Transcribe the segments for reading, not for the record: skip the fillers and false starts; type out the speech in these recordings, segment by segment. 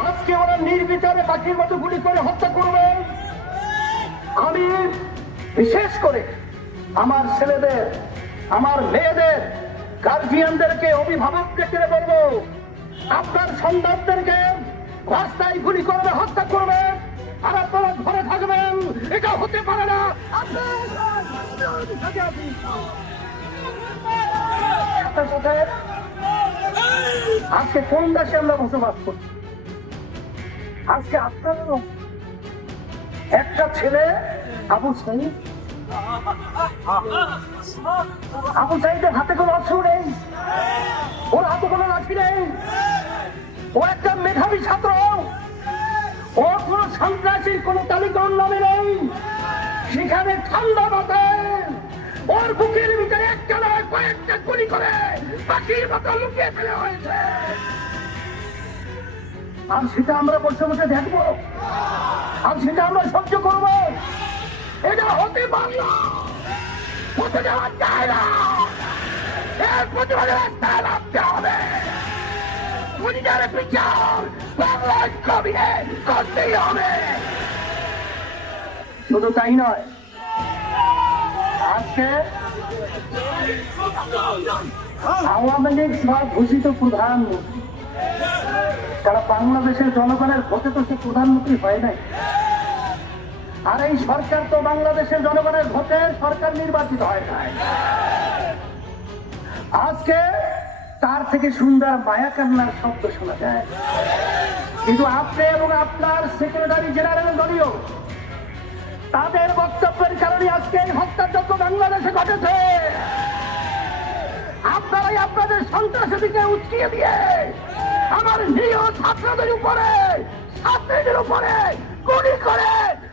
আজকে ওরা নির্বিচারে পাখির মতো গুলি করে হত্যা করবে। আমি বিশেষ করে আমার ছেলেদের, আমার মেয়েদের, গার্জিয়ানদেরকে, অভিভাবককে ছেড়ে বলবো, আপনার সন্তানদেরকে রাস্তায় গুলি করবে, হত্যা করবে, আর আপনারা ঘরে থাকবেন, এটা হতে পারে না। সাথে সাথে আজকে কোন দেশে আমরা বসবাস করছি? আজকে আপনারও একটা ছেলে আবু সাইদ, আবু সাইদের হাতে কোনো অস্ত্র নেই, ওর হাতে কোনো লাঠি নেই, ও একটা মেধাবী ছাত্র, ওর কোনো সন্ত্রাসীর কোনো তালিকার নামে নেই। সেখানে ঠান্ডা মাথায় ওর বুকের ভিতরে একটা নয় কয়েকটা গুলি করে পাখির মতো লুকিয়ে ফেলা হয়েছে। আর সেটা আমরা বসে বসে দেখবো, আর সেটা আমরা সহ্য করবো? এটা হতে পারে না, হতে যাওয়া যায় না। এর প্রতিবাদে রাস্তায় নামতে হবে। খুনিদের বিচার বাংলার জমিনে করতেই হবে। শুধু তাই নয়, আজকে আওয়ামী লীগ ঘোষিত প্রধানমন্ত্রী, তারা বাংলাদেশের জনগণের ভোটে তো সে প্রধানমন্ত্রী হয় নাই। আর এই সরকার তো বাংলাদেশের জনগণের ভোটে সরকার নির্বাচিত হয় নাই। আজকে তার থেকে সুন্দর মায়া কান্নার শব্দ শোনা যায়। কিন্তু আপনি এবং আপনার সেক্রেটারি জেনারেল দলীয়, তাদের বক্তব্যের কারণে আজকে এই হত্যাযজ্ঞ বাংলাদেশে ঘটেছে। আপনারাই আপনাদের সন্ত্রাসীকে উস্কিয়ে দিয়ে আমার নিরীহ ছাত্রদের উপরে, ছাত্রীদের উপরে গুলি করে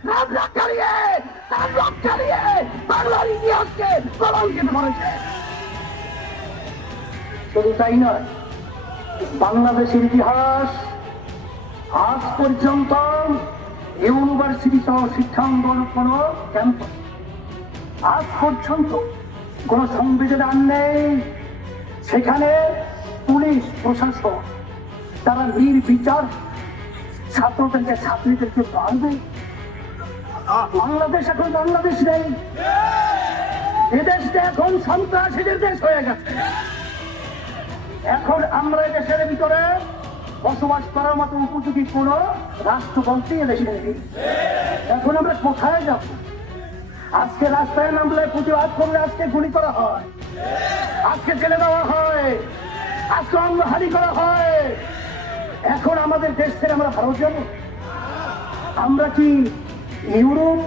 রাজরাত চালিয়ে বাংলার ইতিহাসকে কলঙ্কিত করেছে। শুধু তাই নয়, বাংলাদেশের ইতিহাস আজ পর্যন্ত ইউনিভার্সিটি সহ শিক্ষাঙ্গন কোন ক্যাম্পাস আজ পর্যন্ত কোন সংবিধান নেই সেখানে পুলিশ প্রশাসন তারা নির্বিচার ছাত্রদেরকে, ছাত্রীদেরকে মারবে। বাংলাদেশ এখন বাংলাদেশ নেই, এদেশটা এখন সন্ত্রাসীদের দেশ হয়ে গেছে। এখন আমরা দেশের ভিতরে বসবাস করার মতো উপযোগী কোন রাষ্ট্র বলতে এদেশে নেই। এখন আমরা কোথায় যাব? আজকে রাস্তায় নামলে, প্রতিবাদ করলে আজকে গুলি করা হয়, আজকে জেলে দেওয়া হয়, আজকে অঙ্গহানি করা হয়। এখন আমাদের দেশ থেকে আমরা ভারত যাব? আমরা কি ইউরোপ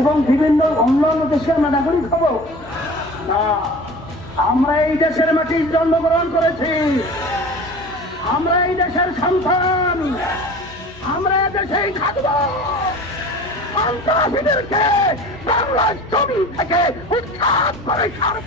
এবং বিভিন্ন অন্যান্য দেশে আমরা নাগরিক হব? না, আমরা এই দেশের মাটি জন্মগ্রহণ করেছি, আমরা এই দেশের সন্তান, আমরা দেশেই থাকব। সন্ত্রাসীদেরকে বাংলার জমি থেকে উৎখাত করে ছাড়